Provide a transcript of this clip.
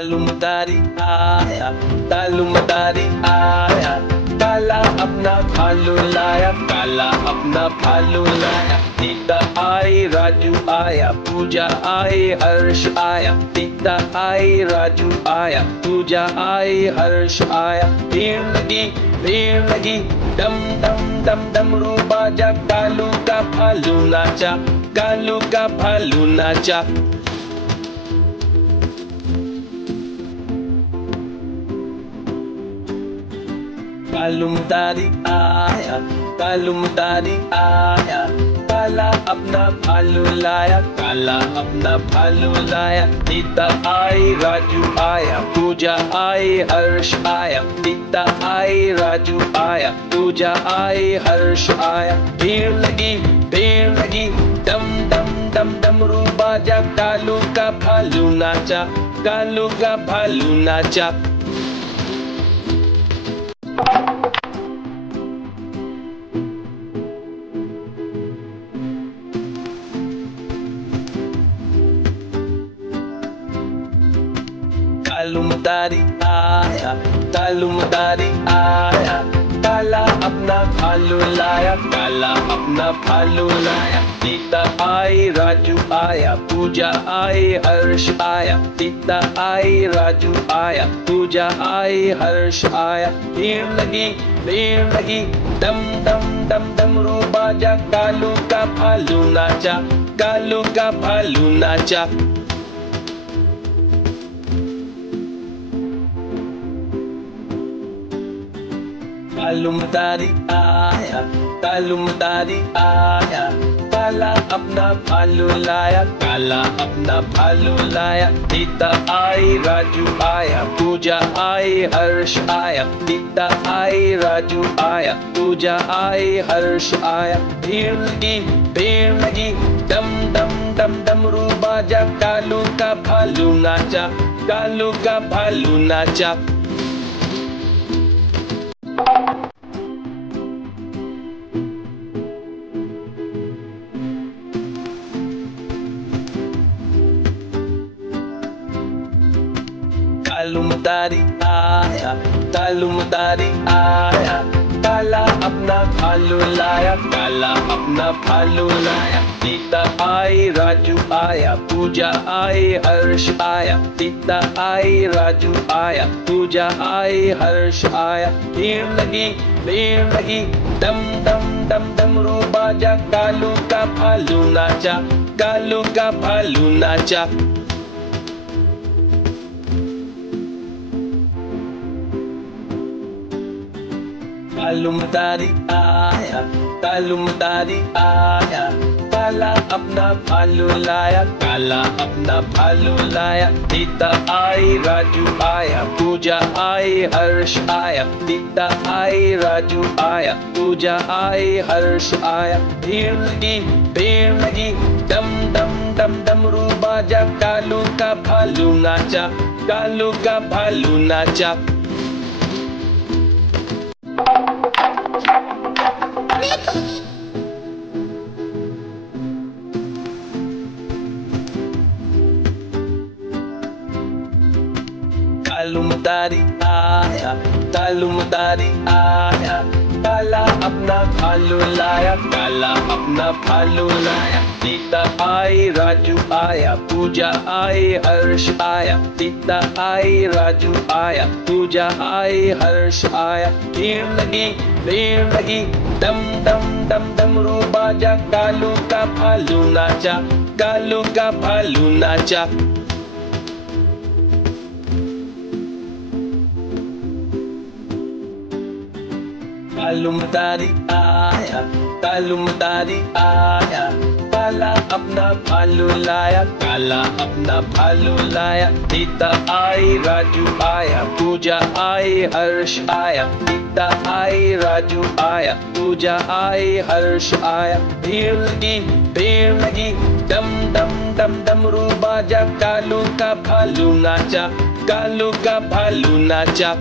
तालुमदारी आया, तालुमदारी आया, काला अपना भालू लाया, काला अपना भालू लाया। सीता आई, राजू आया, पूजा आई, हर्ष आया। सीता आई, राजू आया, पूजा आई, हर्ष आया। भीड़ लगी, डम डम डम डमरू बाजा, कालू का भालू नाचा, कालू का भालू नाचा। तालुमदारी आया, तालुमदारी आया, काला अपना भालू लाया, काला अपना भालू लाया। सीता आई, राजू आया, पूजा आई, हर्ष आया। सीता आई, राजू आया, पूजा आई, हर्ष आया। भीड़ लगी, डम डम डम डमरू बाजा, कालू का भालू नाचा, कालू का भालू नाचा। तालुमदारी आया, तालुमदारी आया, काला अपना भालू लाया, काला अपना भालू लाया। सीता आई, राजू आया, पूजा आई, हर्ष आया। सीता आई, राजू आया, पूजा आई, हर्ष आया। भीड़ लगी, डम डम डम डमरू बाजा, कालू का भालू नाचा, कालू का भालू नाचा। तालुमदारी आया, तालुमदारी आया, काला अपना भालू लाया, काला अपना भालू लाया। सीता आई, राजू आया, पूजा आई, हर्ष आया। सीता आई, राजू आया, पूजा आई, हर्ष आया। भीड़ लगी, डम डम डम डमरू बाजा, कालू का भालू नाचा, कालू का भालू नाचा। तालुमदारी आया, तालुमदारी आया, काला अपना भालू लाया, काला अपना भालू लाया। सीता आई, राजू आया, पूजा आई, हर्ष आया। सीता आई, राजू आया, पूजा आई, हर्ष आया। भीड़ लगी, डम डम डम डमरू बाजा, कालू का भालू नाचा, कालू का भालू नाचा। तालुमदारी आया, तालुमदारी आया, काला अपना भालू लाया, काला अपना भालू लाया। सीता आई, राजू आया, पूजा आई, हर्ष आया। सीता आई, राजू आया, पूजा आई, हर्ष आया। भीड़ लगी, डम डम डम डमरू बाजा, कालू का भालू नाचा, कालू का भालू नाचा। तालुमदारी आया, तालुमदारी आया, काला अपना भालू लाया, काला अपना भालू लाया। सीता आई, राजू आया, पूजा आई, हर्ष आया। सीता आई, राजू आया, पूजा आई, हर्ष आया। भीड़ लगी, डम डम डम डमरू बाजा, कालू का भालू नाचा, कालू का भालू नाचा। तालुमदारी आया, तालुमदारी आया, काला अपना भालू लाया, काला अपना भालू लाया। सीता आई, राजू आया, पूजा आई, हर्ष आया। सीता आई, राजू आया, पूजा आई, हर्ष आया। भीड़ लगी, डम डम डम डमरू बाजा, कालू का भालू नाचा, कालू का भालू नाचा।